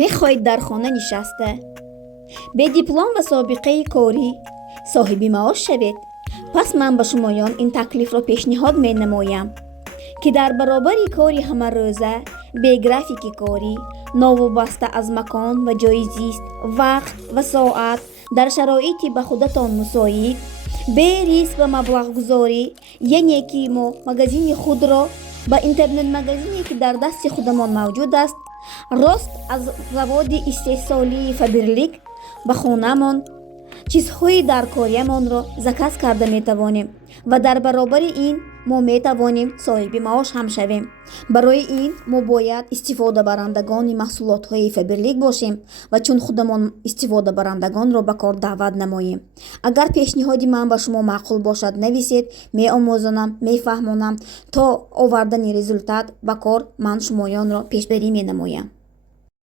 мехоҳед дар хона нишаста бе диплом ва собиқаи корӣ соҳиби маош шавед. Пас ман ба шумоён ин таклифро пешниҳод менамоям, ки дар баробари кори ҳамарӯза бе графики корӣ, новобаста аз макон ва ҷойи зист, вақт ва соат, дар шароити ба худатон мусоид, бе риск ва маблағгузорӣ, яъне ки мо магазини худро ба интернет-магазине, ки дар дасти худамон мавҷуд аст, рост аз заводи истеҳсолии Фаберлик ба хонамон чизҳои даркориямонро заказ карда метавонем ва дар баробари ин мо метавонем соҳиби маош ҳам шавем. Барои ин мо бояд истифодабарандагони маҳсулотҳои Фаберлик бошем ва чун худамон истифодабарандагонро ба кор даъват намоем. Агар пешниҳоди ман ба шумо маъқул бошад, нависед, меомӯзонам, мефаҳмонам. То овардани результат ба кор ман шумоёнро пешбарӣ менамоям.